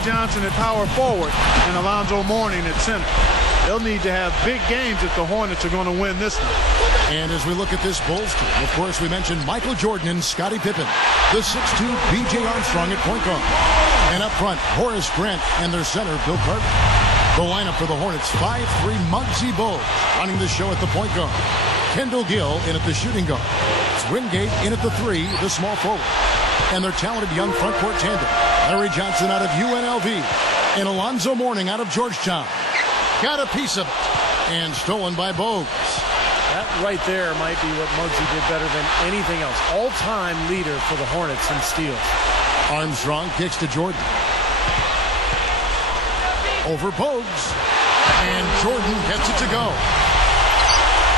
Johnson at power forward and Alonzo Mourning at center. They'll need to have big games if the Hornets are going to win this one. And as we look at this Bulls team, of course, we mentioned Michael Jordan and Scottie Pippen, the 6'2" B.J. Armstrong at point guard. And up front, Horace Grant and their center, Bill Carter. The lineup for the Hornets, 5'3" Muggsy Bogues running the show at the point guard. Kendall Gill in at the shooting guard. Swingate in at the 3, the small forward. And their talented young front court tandem, Larry Johnson out of UNLV and Alonzo Mourning out of Georgetown. Got a piece of it and stolen by Bogues. That right there might be what Muggsy did better than anything else. All-time leader for the Hornets in steals. Armstrong kicks to Jordan. Over Bogues. And Jordan gets it to go.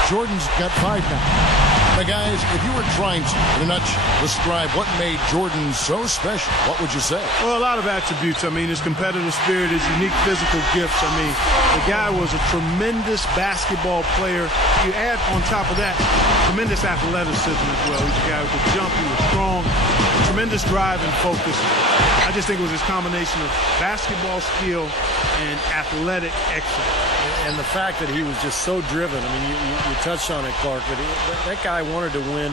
Jordan's got 5 now. Now, guys, if you were trying to, in a nutshell, describe what made Jordan so special, what would you say? Well, a lot of attributes. I mean, his competitive spirit, his unique physical gifts. I mean, the guy was a tremendous basketball player. You add on top of that, tremendous athleticism as well. He's a guy who could jump, he was strong, tremendous drive and focus. I just think it was his combination of basketball skill and athletic excellence. And the fact that he was just so driven. I mean, you touched on it, Clark, but that guy wanted to win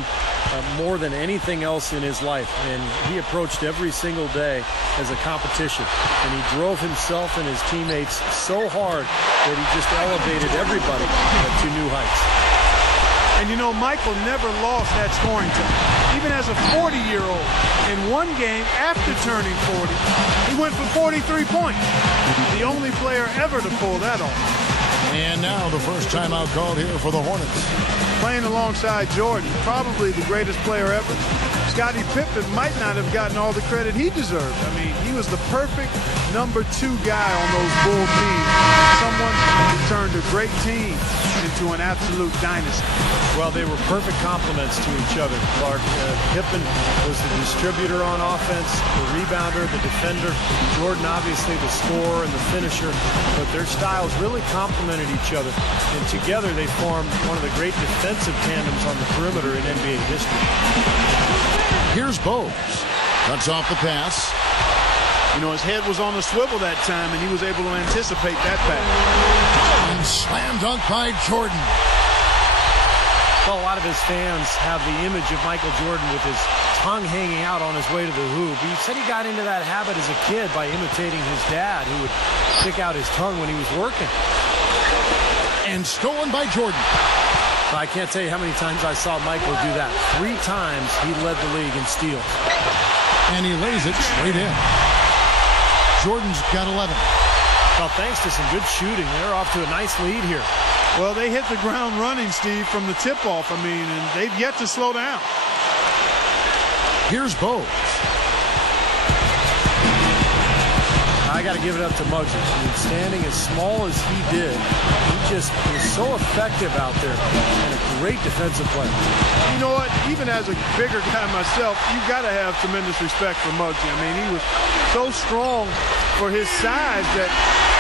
more than anything else in his life. And he approached every single day as a competition. And he drove himself and his teammates so hard that he just elevated everybody to new heights. And, you know, Michael never lost that scoring time. Even as a 40-year-old, in one game after turning 40, he went for 43 points. The only player ever to pull that off. And now the first timeout called here for the Hornets. Playing alongside Jordan, probably the greatest player ever. Scottie Pippen might not have gotten all the credit he deserved. I mean, he was the perfect number 2 guy on those Bull teams. Someone who turned a great team into an absolute dynasty. Well, they were perfect complements to each other, Clark. Pippen was the distributor on offense, the rebounder, the defender. Jordan, obviously, the scorer and the finisher. But their styles really complemented each other. And together, they formed one of the great defensive tandems on the perimeter in NBA history. Here's Bogues. Cuts off the pass. You know, his head was on the swivel that time, and he was able to anticipate that pass. And slam dunk by Jordan. Well, a lot of his fans have the image of Michael Jordan with his tongue hanging out on his way to the hoop. He said he got into that habit as a kid by imitating his dad, who would stick out his tongue when he was working. And stolen by Jordan. I can't tell you how many times I saw Michael do that. 3 times he led the league in steals. And he lays it straight in. Jordan's got 11. Well, thanks to some good shooting, they're off to a nice lead here. Well, they hit the ground running, Steve, from the tip-off. I mean, and they've yet to slow down. Here's Bogues. I got to give it up to Muggsy. I mean, standing as small as he did, he just was so effective out there and a great defensive player. You know what? Even as a bigger guy myself, you've got to have tremendous respect for Muggsy. I mean, he was so strong for his size that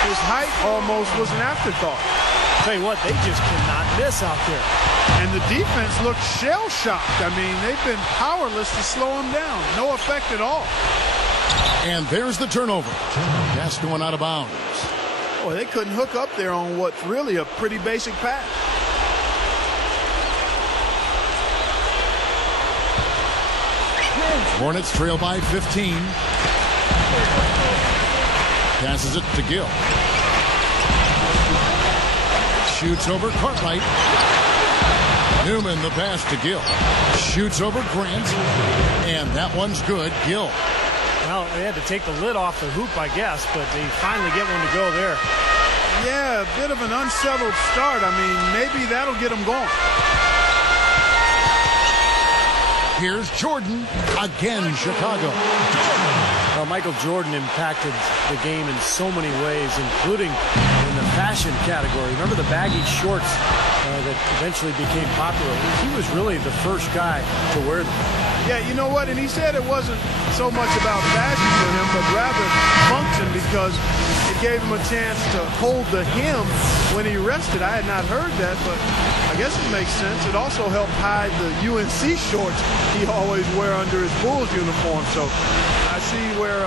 his height almost was an afterthought. Tell you what, they just cannot miss out there. And the defense looked shell-shocked. I mean, they've been powerless to slow him down. No effect at all. And there's the turnover. Pass going out of bounds. Boy, they couldn't hook up there on what's really a pretty basic pass. Hornets trail by 15. Passes it to Gill. Shoots over Cartwright. Newman the pass to Gill. Shoots over Grant. And that one's good. Gill. Well, they had to take the lid off the hoop, I guess, but they finally get one to go there. Yeah, a bit of an unsettled start. I mean, maybe that'll get them going. Here's Jordan. Again, Chicago. Michael Jordan impacted the game in so many ways, including in the fashion category. Remember the baggy shorts that eventually became popular? He was really the first guy to wear them. Yeah, you know what? And he said it wasn't so much about fashion for him, but rather function, because it gave him a chance to hold the hem when he rested. I had not heard that, but I guess it makes sense. It also helped hide the UNC shorts he always wear under his Bulls uniform. So I see where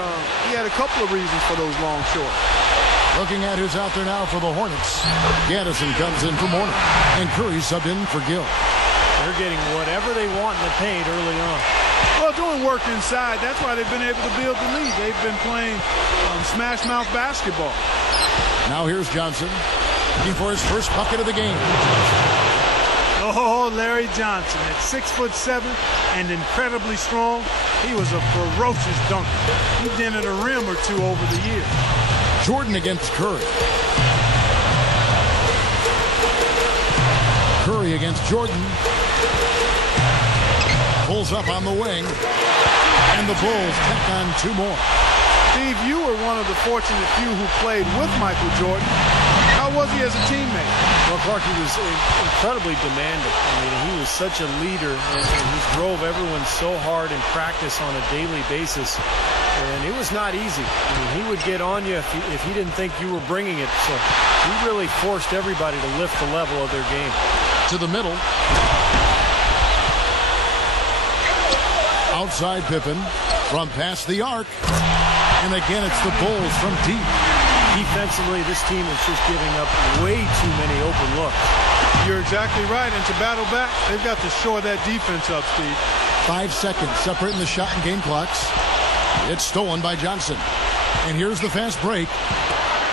he had a couple of reasons for those long shorts. Looking at who's out there now for the Hornets. Gaddison comes in for Mourner, and Curry subbed in for Gill. They're getting whatever they want in the paint early on. Well, doing work inside. That's why they've been able to build the lead. They've been playing smash mouth basketball. Now here's Johnson, looking for his first bucket of the game. Oh, Larry Johnson at 6'7" and incredibly strong. He was a ferocious dunker. He dented a rim or two over the years. Jordan against Curry. Curry against Jordan. Pulls up on the wing. And the Bulls tack on two more. Steve, you were one of the fortunate few who played with Michael Jordan. How was he as a teammate? Well, Clark, he was incredibly demanding. I mean, he was such a leader, and he drove everyone so hard in practice on a daily basis. And it was not easy. I mean, he would get on you if he didn't think you were bringing it. So he really forced everybody to lift the level of their game. To the middle. Outside Pippen from past the arc. And again, it's the Bulls from deep. Defensively, this team is just giving up way too many open looks. You're exactly right. And to battle back, they've got to shore that defense up, Steve. 5 seconds separating the shot and game clocks. It's stolen by Johnson. And here's the fast break.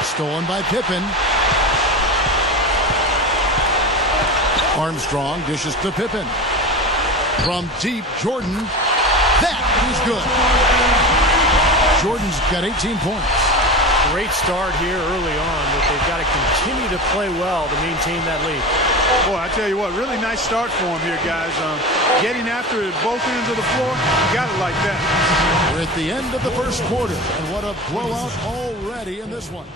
Stolen by Pippen. Armstrong dishes to Pippen. From deep, Jordan. That is good. Jordan's got 18 points. Great start here early on, but they've got to continue to play well to maintain that lead. Boy, I tell you what, really nice start for him here, guys. Getting after it at both ends of the floor, you got it like that. We're at the end of the first quarter, and what a blowout already in this one.